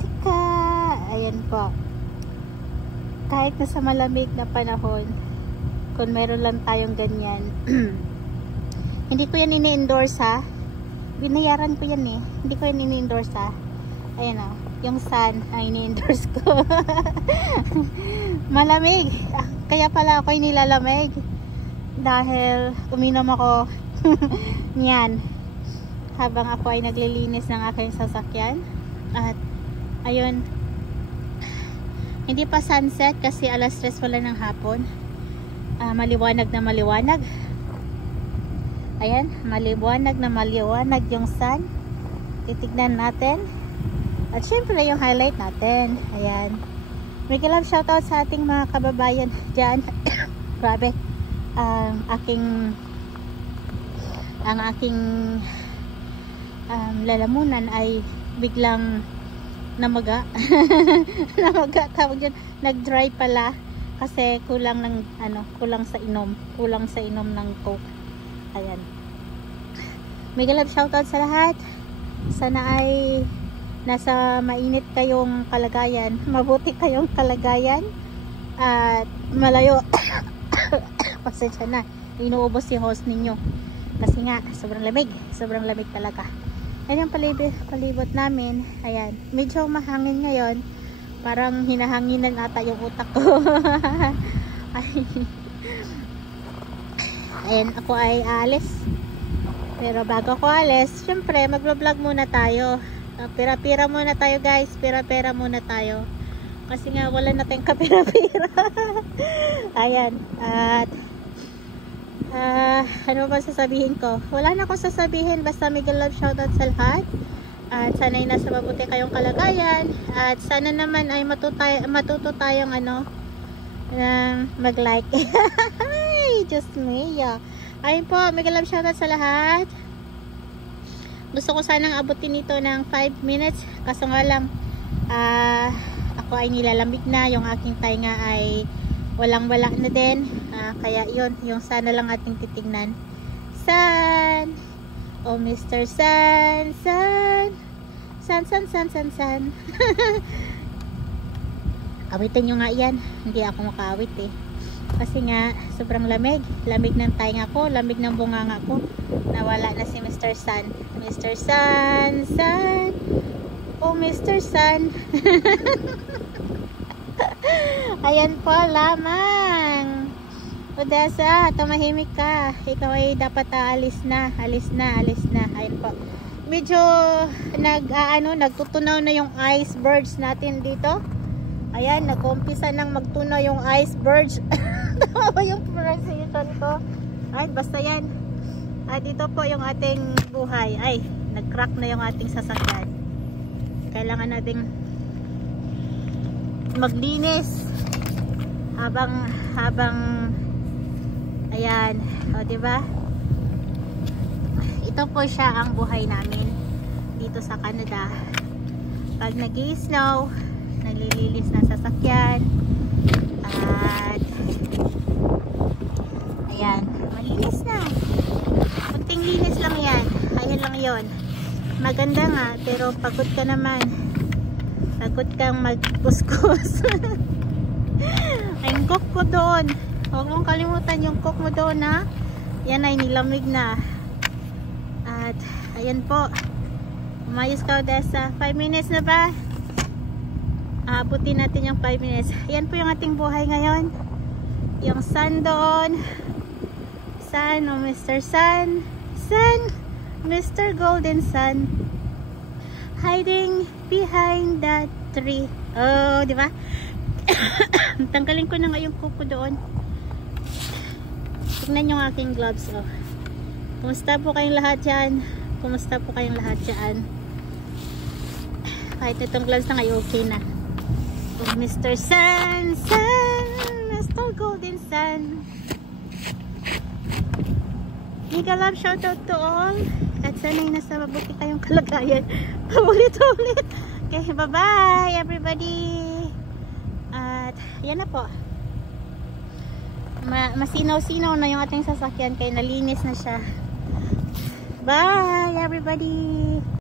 Tika! Ayan po. Kahit na sa malamig na panahon, kung meron lang tayong ganyan, hindi ko yan ini-endorse ha. Binayaran ko yan eh. Hindi ko yan ini-endorse ha. Ayan o. Yung sun ay ini-endorse ko. Malamig. Kaya pala ako nilalamig. Dahil uminom ako niyan. Habang ako ay naglilinis ng aking sasakyan. At ayun. Hindi pa sunset kasi alas 3 wala ng hapon. Maliwanag na maliwanag. Ayan, maliwanag na maliwanag yung sun. Titignan natin. At syempre yung highlight natin. Ayan. Mega love shoutout sa ating mga kababayan dyan. Grabe. Ang aking lalamunan ay biglang namaga. Namaga tawag dyan. Nag-dry pala. Kasi kulang ng kulang sa inom ng Coke. Ayan. Mega love shoutout sa lahat. Sana ay nasa mainit kayong kalagayan, mabuti kayong kalagayan at malayo. Pasensya na, inuubos si host ninyo kasi nga sobrang lamig talaga. Ayan yung palibot namin. Ayan, medyo mahangin ngayon, parang hinahanginan ata yung utak ko. Ayan, ako ay aalis. Pero bago ako alis, syempre mag-vlog muna tayo. Pira-pira muna tayo guys. Pira-pira muna tayo. Kasi nga wala na tayong kapira-pira. Ayan. At ano ba sasabihin ko? Wala na akong sasabihin. Basta mega love shoutout sa lahat. At sana'y nasa mabuti kayong kalagayan. At sana naman ay matuto tayong mag-like. Ay, Diyos mia. Ayun po, mega love shoutout sa lahat. Gusto ko sanang abutin ito ng 5 minutes. Kaso nga lang, ako ay nilalamig na. Yung aking tainga ay walang-wala na din. Kaya yun, yung sana lang ating titignan. Sun! Oh, Mr. Sun! Sun! Sun, sun, sun, sun, sun. Awitin nyo nga yan. Hindi ako makaawit eh. Kasi nga, sobrang lamig. Lamig ng tainga ko, lamig ng bunganga ko. Nawala na si Mr. Sun. Mr. Sun, Sun. Oh, Mr. Sun. Ayan po lamang. Odessa, tumahimik ka. Ikaw ay dapat alis na. Alis na, alis na. Ayan po. Medyo nagtutunaw na yung icebergs natin dito. Ayan, nag-umpisa nang magtunaw yung icebergs. Tama ba yung pronunciation ko? Ay, basta yan. Dito po yung ating buhay. Ay, nag-crack na yung ating sasakyan. Kailangan nating maglinis habang ayan, o diba? Ito po siya ang buhay namin dito sa Canada. Pag nag-i-snow, nalilinis na sasakyan at ayan, malinis na. Kunting linis lang yan. Ayan lang yon. Maganda nga, pero pagod ka naman. Pagod kang magkuskus. Ay, yung cook ko doon. Huwag mong kalimutan yung cook mo doon ha. Yan ay nilamig na. At ayan po. Umayos ka, Odessa. 5 minutes na ba? Abutin natin yung 5 minutes. Yan po yung ating buhay ngayon. Yung sun doon. Sun, oh Mr. Sun. Sun, Mr. Golden Sun. Hiding behind that tree. Oh, di ba? Tanggalin ko na nga yung kuko doon. Tignan yung aking gloves. Oh. Kumusta po kayong lahat dyan? Kumusta po kayong lahat dyan? Kahit itong gloves na ngayon, okay na. Oh, Mr. Sun, Sun, Mr. Golden Sun. Mega love shoutout to all. At sana'y nasa mabuti kayong kalagayan. Ulit-ulit. Okay, bye-bye everybody. At yan na po. Masinaw-sinaw na yung ating sasakyan kaya nalinis na siya. Bye everybody.